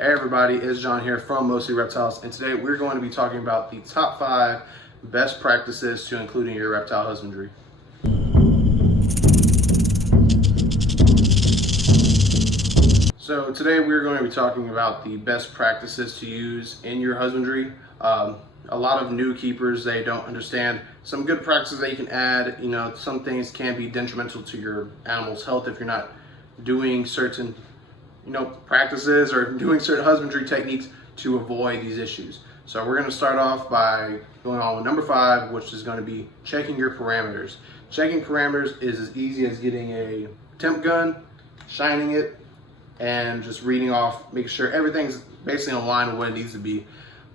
Hey everybody, it's John here from Mostly Reptiles, and today we're going to be talking about the top 5 best practices to include in your reptile husbandry. So today we're going to be talking about the best practices to use in your husbandry. A lot of new keepers, they don't understand some good practices that you can add. You know, some things can be detrimental to your animal's health if you're not doing certain practices or doing certain husbandry techniques to avoid these issues. So we're going to start off by going on with number 5, which is going to be checking your parameters. Checking parameters is as easy as getting a temp gun, shining it, and just reading off, making sure everything's basically in line with what it needs to be.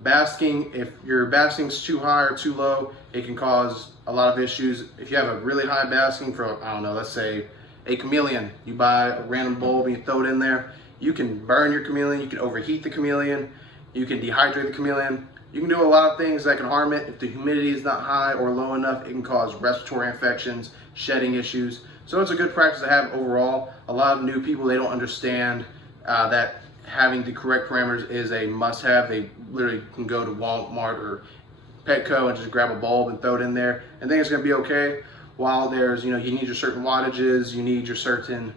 Basking, if your basking's too high or too low, it can cause a lot of issues. If you have a really high basking for, I don't know, let's say a chameleon, you buy a random bulb and you throw it in there, you can burn your chameleon, you can overheat the chameleon, you can dehydrate the chameleon, you can do a lot of things that can harm it. If the humidity is not high or low enough, it can cause respiratory infections, shedding issues. So it's a good practice to have overall. A lot of new people, they don't understand that having the correct parameters is a must-have. They literally can go to Walmart or Petco and just grab a bulb and throw it in there and think it's going to be okay. While there's, you need your certain wattages, you need your certain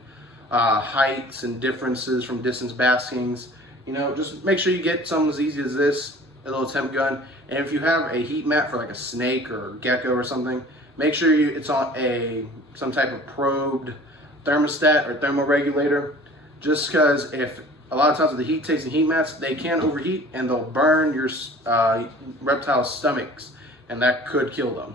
heights and differences from distance baskings. Just make sure you get something as easy as this, a little temp gun. And if you have a heat mat for like a snake or a gecko or something, make sure it's on some type of probed thermostat or thermoregulator. Just because if a lot of times with the heat tanks and heat mats, they can overheat and they'll burn your reptile's stomachs, and that could kill them.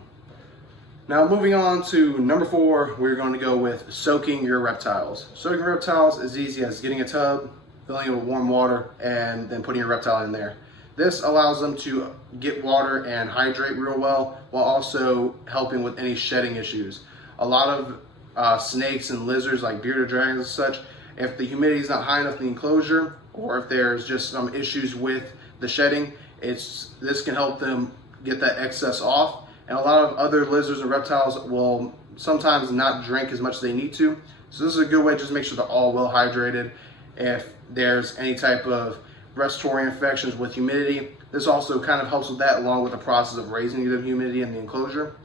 Now moving on to number 4, we're going to go with soaking your reptiles. Soaking reptiles is easy as getting a tub, filling it with warm water, and then putting your reptile in there. This allows them to get water and hydrate real well, while also helping with any shedding issues. A lot of snakes and lizards like bearded dragons and such, if the humidity is not high enough in the enclosure, or if there's just some issues with the shedding, this can help them get that excess off. And a lot of other lizards and reptiles will sometimes not drink as much as they need to. So this is a good way to just make sure they're all well hydrated. If there's any type of respiratory infections with humidity, this also kind of helps with that, along with the process of raising the humidity in the enclosure.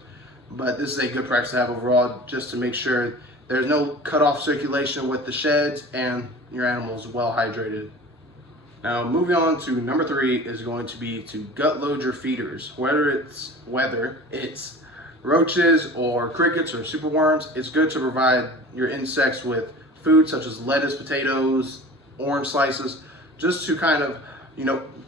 But this is a good practice to have overall, just to make sure there's no cut-off circulation with the sheds and your animal's well hydrated. Now moving on to number 3 is going to be to gut load your feeders. Whether it's roaches or crickets or superworms, it's good to provide your insects with food such as lettuce, potatoes, orange slices, just to kind of,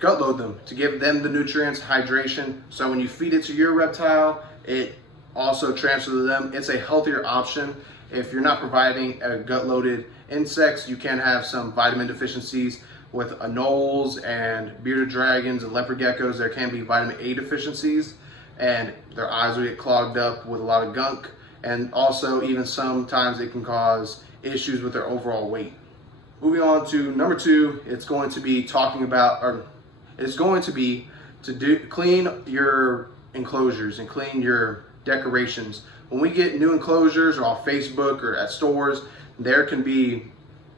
gut load them, to give them the nutrients, hydration. So when you feed it to your reptile, it also transfers to them. It's a healthier option. If you're not providing a gut-loaded insects, you can have some vitamin deficiencies. With anoles and bearded dragons and leopard geckos, there can be vitamin A deficiencies, and their eyes will get clogged up with a lot of gunk. And also, even sometimes it can cause issues with their overall weight. Moving on to number 2, it's going to be clean your enclosures and clean your decorations. When we get new enclosures or off Facebook or at stores, there can be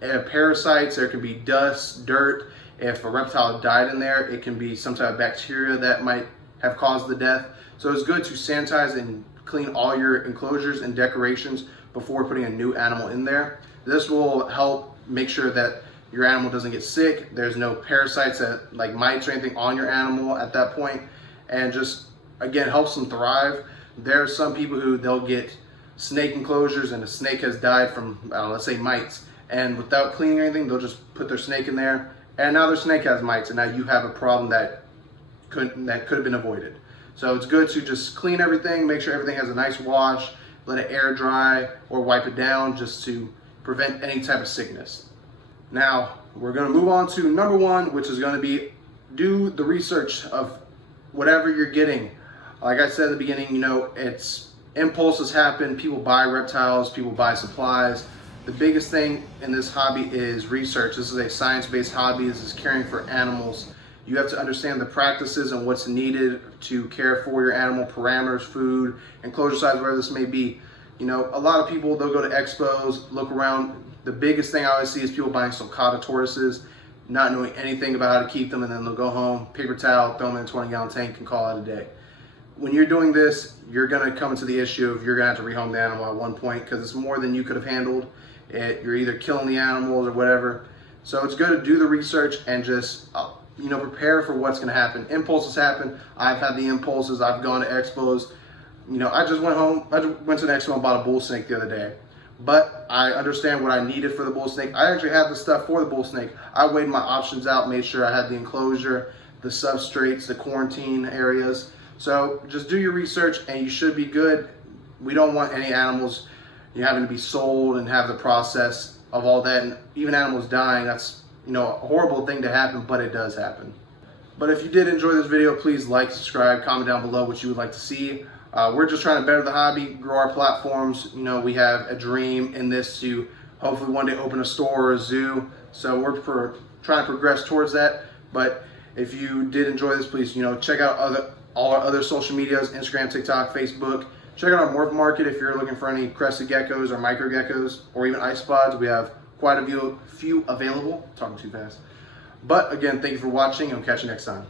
parasites, there can be dust, dirt. If a reptile died in there, it can be some type of bacteria that might have caused the death. So it's good to sanitize and clean all your enclosures and decorations before putting a new animal in there. This will help make sure that your animal doesn't get sick. There's no parasites like mites or anything on your animal at that point, and just again helps them thrive. There are some people who they'll get snake enclosures and the snake has died from, let's say, mites, and without cleaning anything, they'll just put their snake in there, and now their snake has mites, and now you have a problem that could have been avoided. So it's good to just clean everything, make sure everything has a nice wash, let it air dry or wipe it down just to prevent any type of sickness. Now we're going to move on to number 1, which is going to be do the research of whatever you're getting. Like I said at the beginning, it's impulses happen. People buy reptiles, people buy supplies. The biggest thing in this hobby is research. This is a science-based hobby. This is caring for animals. You have to understand the practices and what's needed to care for your animal, parameters, food, enclosure size, whatever this may be. A lot of people, they'll go to expos, look around. The biggest thing I always see is people buying sulcata tortoises. not knowing anything about how to keep them, and then they'll go home, paper towel, throw them in a 20-gallon tank, and call it a day. When you're doing this, you're going to come into the issue of you're going to have to rehome the animal at one point because it's more than you could have handled. You're either killing the animals or whatever. So it's good to do the research and just prepare for what's going to happen. Impulses happen. I've had the impulses. I've gone to expos. I just went home. I went to an expo and bought a bull snake the other day. But I understand what I needed for the bull snake. I actually had the stuff for the bull snake. I weighed my options out, made sure I had the enclosure, the substrates, the quarantine areas. So just do your research and you should be good. We don't want any animals having to be sold and have the process of all that, and even animals dying. That's a horrible thing to happen, but it does happen. But if you did enjoy this video, please like, subscribe, comment down below what you would like to see. We're just trying to better the hobby, grow our platforms. We have a dream in this to hopefully one day open a store or a zoo. So we're trying to progress towards that. But if you did enjoy this, please check out all our other social medias: Instagram, TikTok, Facebook. Check out our morph market if you're looking for any crested geckos or micro geckos or even isopods. We have quite a few available. Talking too fast. But again, thank you for watching, and we'll catch you next time.